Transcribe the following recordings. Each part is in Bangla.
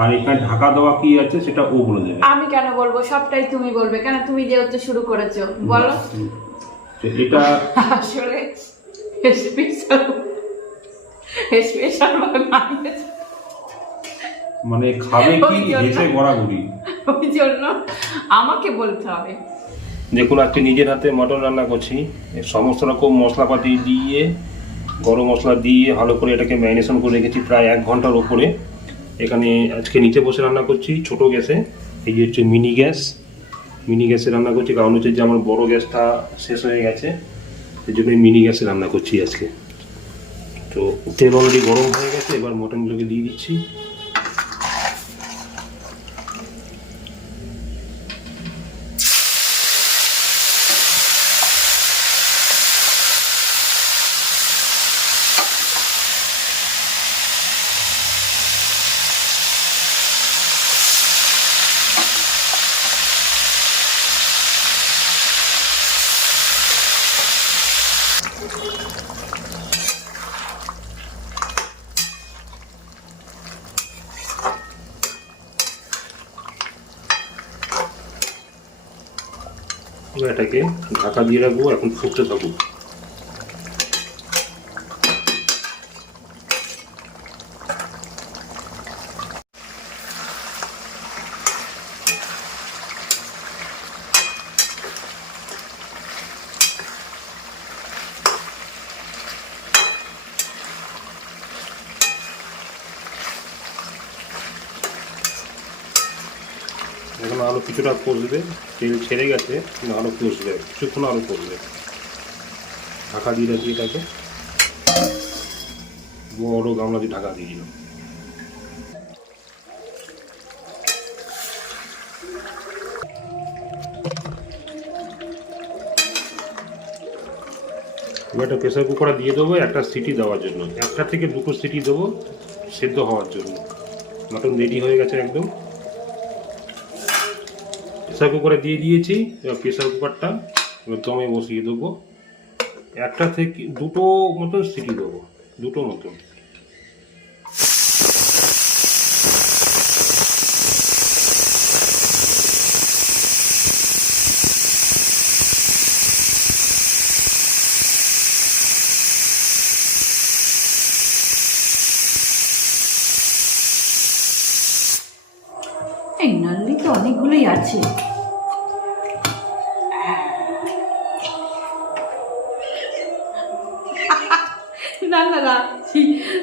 আর এখানে ঢাকা দেওয়া কি আছে সেটা ও বলে দেবে। আমি কেন বলব? সবটাই তুমি বলবে। কেন তুমি যেহেতু শুরু করেছ? বলো। এটা আসলে স্পেশাল স্পেশাল মানে খাবে কি। হেসে গড়াগড়ি। ওই জন্য আমাকে বলতে হবে। দেখুন আজকে নিজের হাতে মটন রান্না করছি। সমস্ত রকম মশলাপাতি দিয়ে গরম মশলা দিয়ে ভালো করে এটাকে ম্যারিনেশন করে রেখেছি প্রায় এক ঘণ্টার ওপরে এখানে আজকে নিচে বসে রান্না করছি, ছোট গ্যাসে। এই যে হচ্ছে মিনি গ্যাস। মিনি গ্যাসে রান্না করছি, কারণ হচ্ছে যে আমার বড় গ্যাসটা শেষ হয়ে গেছে। এই জন্য মিনি গ্যাসে রান্না করছি আজকে। তো তেল অলরেডি গরম হয়ে গেছে, এবার মটনগুলোকে দিয়ে দিচ্ছি। এটাকে ঢাকা দিয়ে রাখব এখন ফুটতে থাকুক এখন আলু কিছুটা কষবে, তেল ছেড়ে গেছে, কিন্তু আলু কষবে, কিছুক্ষণ আলু কষবে। ঢাকা দিয়ে রাখি এটাকে। বড় গামলা দিয়ে ঢাকা দিয়ে দিলাম। একটা প্রেসার কুকারে দিয়ে দেবো, একটা সিটি দেওয়ার জন্য। একটা থেকে দুটো সিটি দেবো, সেদ্ধ হওয়ার জন্য। মটন রেডি হয়ে গেছে একদম। প্রেসার কুকারে দিয়ে দিয়েছি, এবার প্রেসার কুকারটা এবার দমে বসিয়ে দেবো। একটা থেকে দুটো মতন সিটি দেবো, দুটো মতন এই নাল্লি তো অনেকগুলোই আছে না না না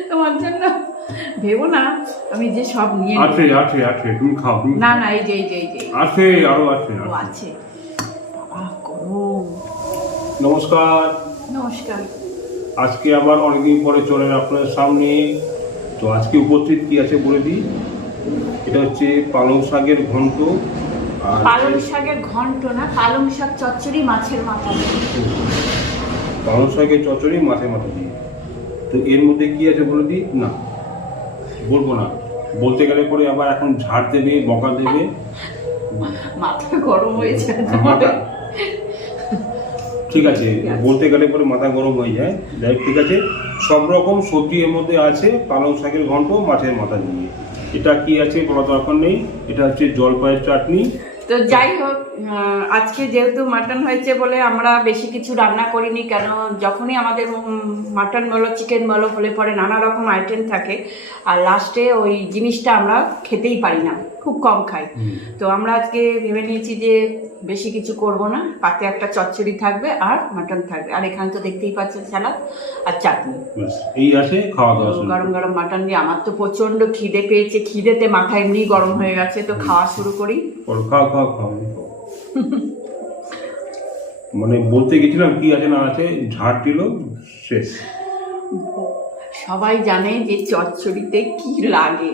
তোমার জন্য ভেবো না আমি যে সব নিয়ে আছে আছে আছে তুমি খাও না না এই যে এই যে এই যে। আছে আরও আছে ও আছে। নমস্কার। নমস্কার। আজকে আবার অনেকদিন পরে চলে এলাম আপনাদের সামনে। তো আজকে উপস্থিত কি আছে বলে দিই? এটা হচ্ছে পালং শাকের ঘন্ট। পালং শাকের ঘন্ট না পালং শাক চচ্চড়ি মাছের মাথা পালং শাকের চচ্চড়ি মাথায় মাথা দিয়ে। তো এর মধ্যে কি আছে বলে দিই না। বলব না। বলতে গেলে পরে আবার এখন ঝাড় দেবে বকা দেবে। মাথা গরম হয়েছে মাথা ঠিক আছে বলতে গেলে পরে মাথা গরম হয়ে যায়। যাই ঠিক আছে। সব রকম সবজি এর মধ্যে আছে পালং শাকের ঘন্ট মাছের মাথা দিয়ে। এটা কি আছে বলা দরকার নেই। এটা হচ্ছে জলপাইয়ের চাটনি। তো যাই হোক আজকে যেহেতু মাটন হয়েছে বলে আমরা বেশি কিছু রান্না করিনি, কেন যখনই আমাদের মাটন বলো চিকেন বলো, হলে পরে নানা রকম আইটেম থাকে। আর লাস্টে ওই জিনিসটা আমরা খেতেই পারি না। খুব কম খাই। তো আমরা আজকে ভেবে নিয়েছি যে বেশি কিছু করব না পাতে একটা চচ্চড়ি থাকবে আর মাটন থাকবে। আর এখানে তো দেখতেই পাচ্ছেন স্যালাড আর চাটনি। এই আছে খাওয়া দাওয়া গরম গরম মাটন দিয়ে আমার তো প্রচণ্ড খিদে পেয়েছে খিদেতে মাথা এমনি গরম হয়ে গেছে তো খাওয়া শুরু করি। খাও খাও খাও খাও। মানে বলতে গেছিলাম কি আছে না আছে ঝাড় দিল শেষ। সবাই জানে যে চচ্চড়িতে কি লাগে।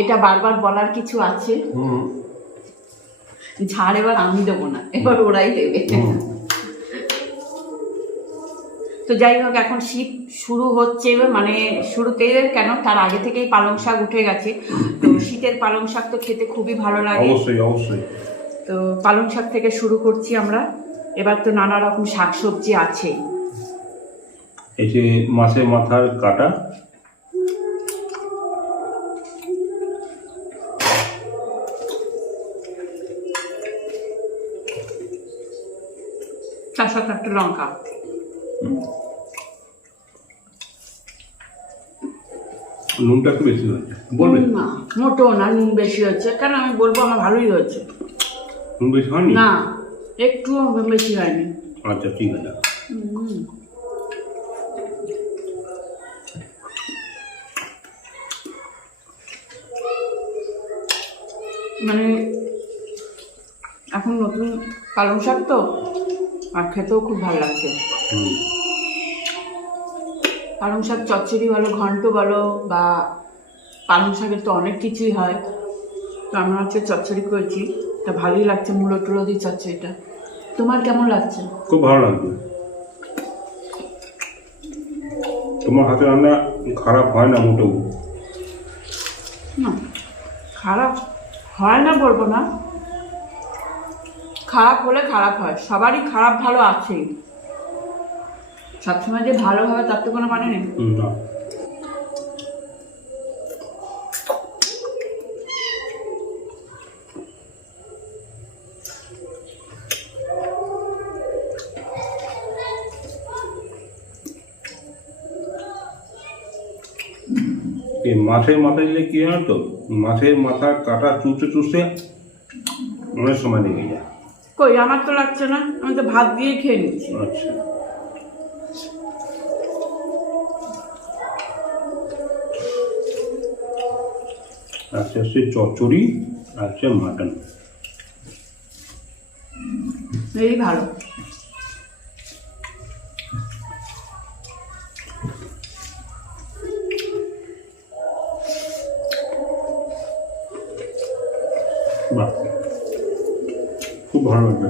এটা বারবার বলার কিছু আছে। ঝাড় এবার আমি দেবো না এবার ওরাই দেবে। তো যাই হোক এখন শীত শুরু হচ্ছে মানে শুরুতে কেন? তার আগে থেকেই পালং শাক উঠে গেছে। তো শীতের পালং শাক তো খেতে খুবই ভালো লাগে। অবশ্যই অবশ্যই। তো পালং শাক থেকে শুরু করছি আমরা। এবার তো নানা রকম শাক সবজি আছেই এই যে মাছের মাথার কাটা একটা লঙ্কা। নুনটা একটু বেশি হয়েছে। বলবে? নুন না মোটো না নুন বেশি হচ্ছে কেন আমি বলব আমার ভালোই হয়েছে। নুন বেশি হয়নি? না একটু বেশি হয়নি। আচ্ছা ঠিক আছে। হুম। মানে এখন নতুন পালং শাক তো? আর খেতেও খুব ভালো লাগছে। পালং শাক চচ্চড়ি বলো ঘন্ট বলো বা পালং শাকের তো অনেক কিছুই হয়। তো আমরা হচ্ছে চচ্চড়ি করেছি। তা ভালোই লাগছে মূলো টুলো দিয়ে চচ্চড়িটা। তোমার কেমন লাগছে? খুব ভালো লাগছে। তোমার হাতে রান্না খারাপ হয় না মোটেও? না খারাপ হয় না বলব না। খারাপ হলে খারাপ হয়। সবারই খারাপ ভালো আছেই। সবসময় যে ভালো হবে তার তো কোনো মানে নেই। এই মাথা দিলে কি হয় তো? মাছের মাথা কাটা চুষে চুষে অনেক সময় লেগে যায়। কই? আমার তো লাগছে না আমি তো ভাত দিয়ে খেয়ে নিচ্ছি। আচ্ছা। আছে হচ্ছে চচ্চড়ি আছে মাটন। এই ভালো। ভালো লাগবে।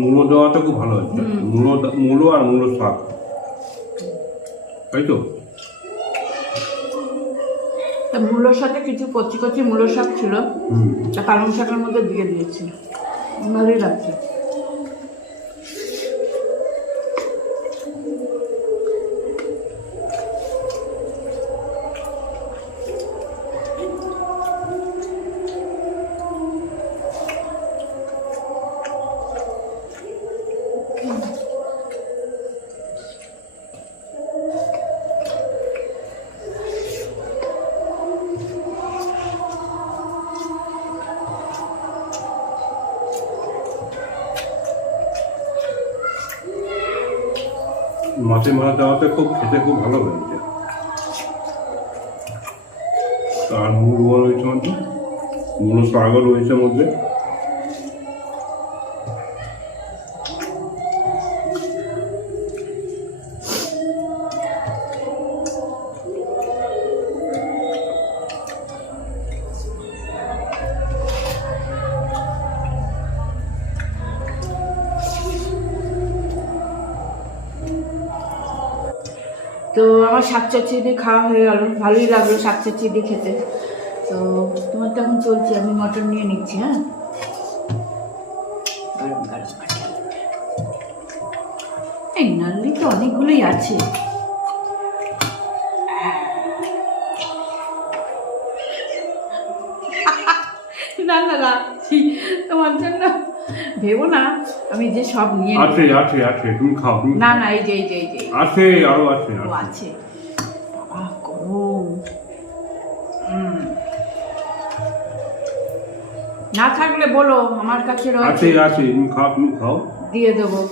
মূলো দেওয়াটা খুব ভালো হচ্ছে মূলো মূলো আর মূলো শাক। তাই তো? মূলোর সাথে কিছু কচি কচি মূলো শাক ছিল। হুম। তা পালং শাকের মধ্যে দিয়ে দিয়েছি। ভালোই লাগছে। মাছের মাছ দেওয়াতে খুব খেতে খুব ভালো হয়েছে আর মূলও রয়েছে মধ্যে মূল সাগর রয়েছে মধ্যে। শাক চচ্চড়ি দিয়ে খাওয়া হয়ে গেল। ভালোই লাগল শাক চচ্চড়ি দিয়ে খেতে। তো তোমার তো এখন চলছে আমি মটন নিয়ে নিচ্ছি হ্যাঁ? গরম গরম এই নাল্লি তো অনেকগুলোই আছে। না না রাখছি তোমার জন্য ভেবো না আমি যে সব নিয়ে। আছে আছে আছে তুমি খাও না না এই যে এই যে এই যে। আছে আরও আছে। আছে। না থাকলে বলো আমার কাছে আছে আছে তুমি খাও তুমি খাও। দিয়ে দেবো।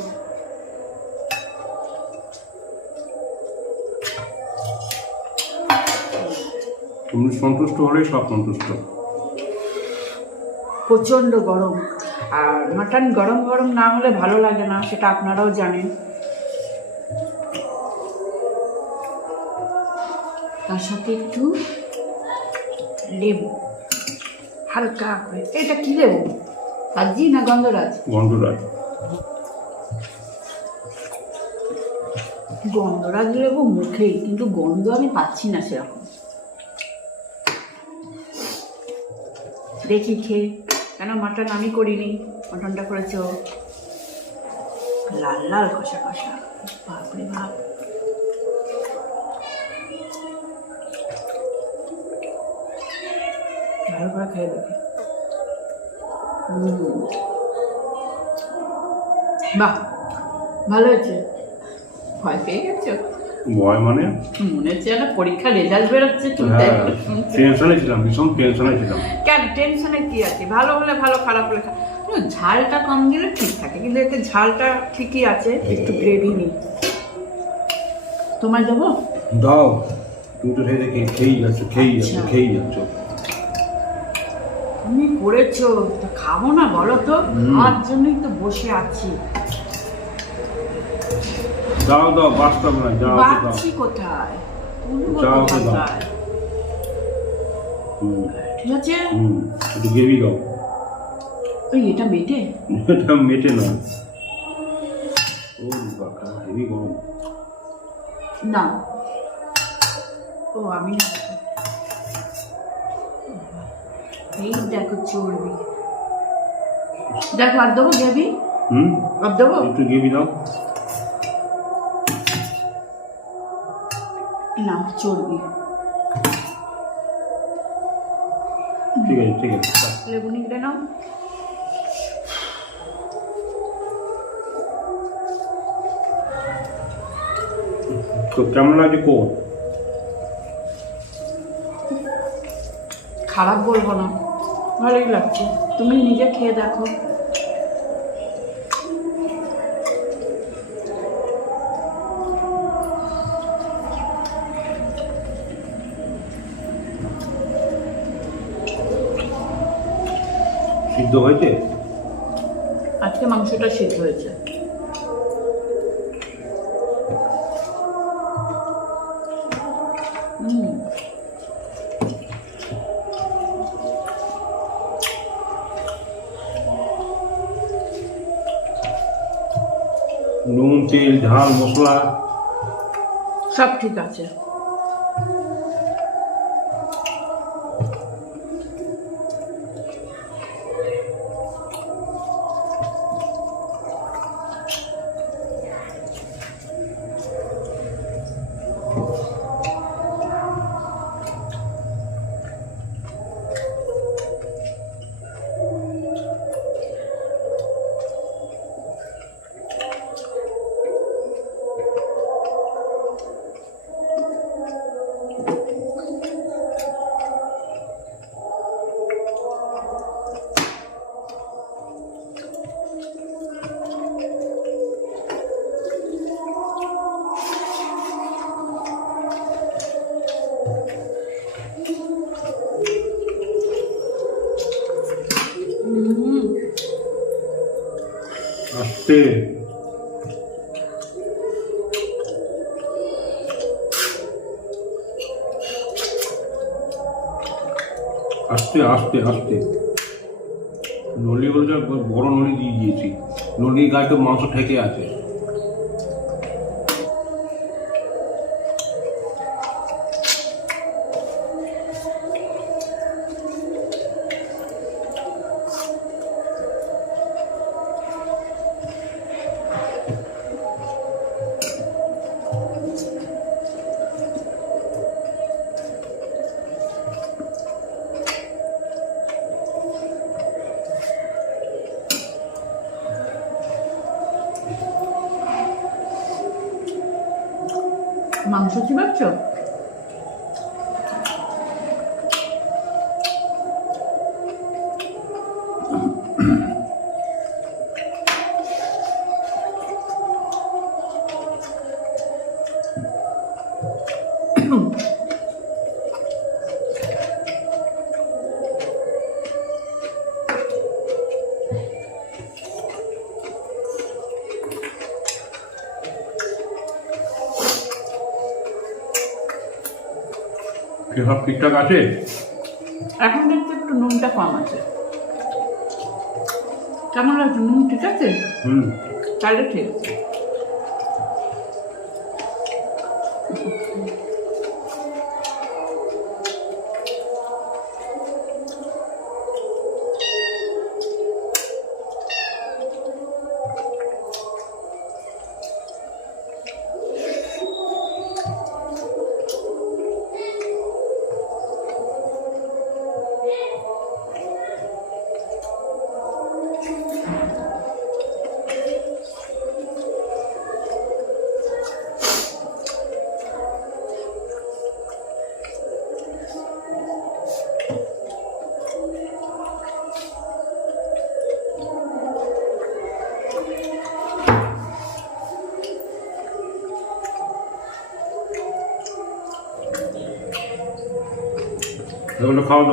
তুমি সন্তুষ্ট হলে সব সন্তুষ্ট। প্রচণ্ড গরম। আর মাটন গরম গরম না হলে ভালো লাগে না সেটা আপনারাও জানেন। তার সাথে একটু লেবু। হালকা। করে এটা কি লেবু কাজি না গন্ধরাজ? গন্ধরাজ। গন্ধরাজ লেবু মুখেই কিন্তু গন্ধ আমি পাচ্ছি না সেরকম। দেখি খেয়ে। কেন মাটন আমি করিনি? মাটনটা করেছ? লাল লাল কষা কষা বাপরে বাপ। খেয়ে দেখি। বাহ ভালো হয়েছে। ভয় পেয়ে গেছো? ভয় মানে? মনে হচ্ছে যেন পরীক্ষা রেজাল্ট বেরোচ্ছে তুমি তাই হ্যাঁ। টেনশনে ছিলাম ভীষণ টেনশনে ছিলাম। কেন? টেনশনে কি আছে? ভালো হলে ভালো খারাপ হলে খারাপ। ঝালটা কম দিলে ঠিক থাকে কিন্তু এতে ঝালটা ঠিকই আছে একটু গ্রেভি নেই। তোমার দেবো? দাও তুমি তো সেই দেখে খেয়েই যাচ্ছ খেয়েই যাচ্ছ আচ্ছা। খেয়েই যাচ্ছ। তুমি করেছ তো খাব না বলো তো। খাওয়ার জন্যই তো বসে আছি। দাও দাও বাস্তব না যাও তো কোথায়? তুলবো যাও কোথায়? ঠিক আছে? একটু গ্রেভি দাও। ওই এটা মেটে? এটা মেটে না ও বাবা হেভি গরম। না। ও আমি না। এই দেখো চর্বি দেখো আর দেবো গ্রেভি হুম? আর দেবো? একটু গ্রেভি দাও। না চর্বি ঠিক আছে ঠিক আছে লেবু নিগড়ে নাও। তো কেমন লাগছে কো খারাপ বলব না। ভালোই লাগছে। তুমি নিজে খেয়ে দেখো। সিদ্ধ হয়েছে? আজকে মাংসটা সিদ্ধ হয়েছে। নুন তেল ঝাল মশলা। সব ঠিক আছে। আস্তে আস্তে আস্তে। নলি বলতে বড় নলি দিয়ে দিয়েছি। নলির গায়ে তো মাংস ঠেকে আছে। মাংস চিবাচ্ছ কি সব ঠিকঠাক আছে? এখন দেখছি একটু নুনটা কম আছে। কেমন লাগছে? নুন ঠিক আছে? হুম। তাহলে ঠিক আছে। এগুলো খাওয়া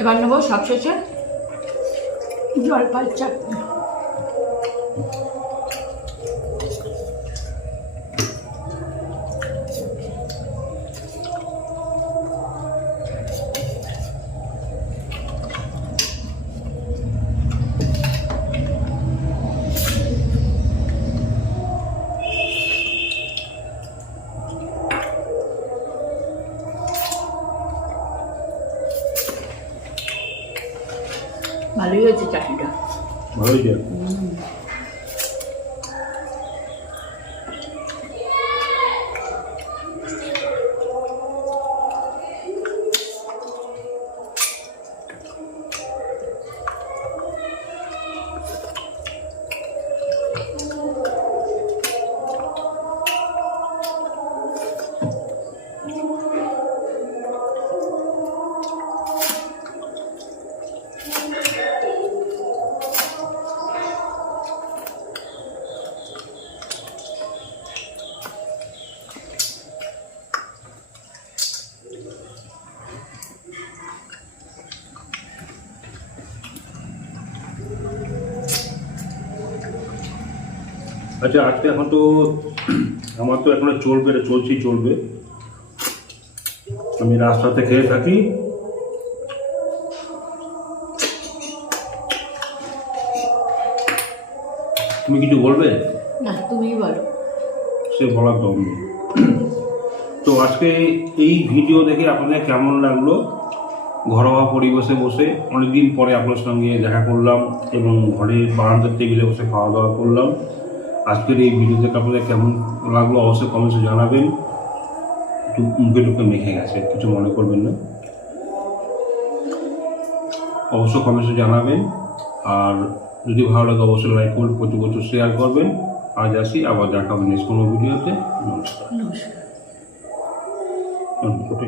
এবার নেব সবশেষে জলপাই চাটনি। ভালোই হয়েছে চাটনিটা ভালোই আচ্ছা আজকে এখন তো আমার তো এখন চলবে এটা চলছেই চলবে। আমি রাস্তাতে খেয়ে থাকি। তুমি কিছু বলবে? না তুমিই বলো। সে বলার দম নেই। তো আজকে এই ভিডিও দেখে আপনাদের কেমন লাগল? ঘরোয়া পরিবেশে বসে অনেকদিন পরে আপনার সঙ্গে দেখা করলাম এবং ঘরের বারান্দার টেবিলে বসে খাওয়া দাওয়া করলাম। আজকের এই ভিডিও দেখে আপনাদের কেমন লাগল অবশ্যই কমেন্টসে জানাবেন। একটু মুখে টুকে মেখে গেছে কিছু মনে করবেন না। অবশ্যই কমেন্টসে জানাবেন। আর যদি ভালো লাগে অবশ্যই লাইক করবেন প্রচুর প্রচুর শেয়ার করবেন। আজ আসি আবার দেখা হবে নেক্সট কোনো ভিডিওতে। নমস্কার। নমস্কার।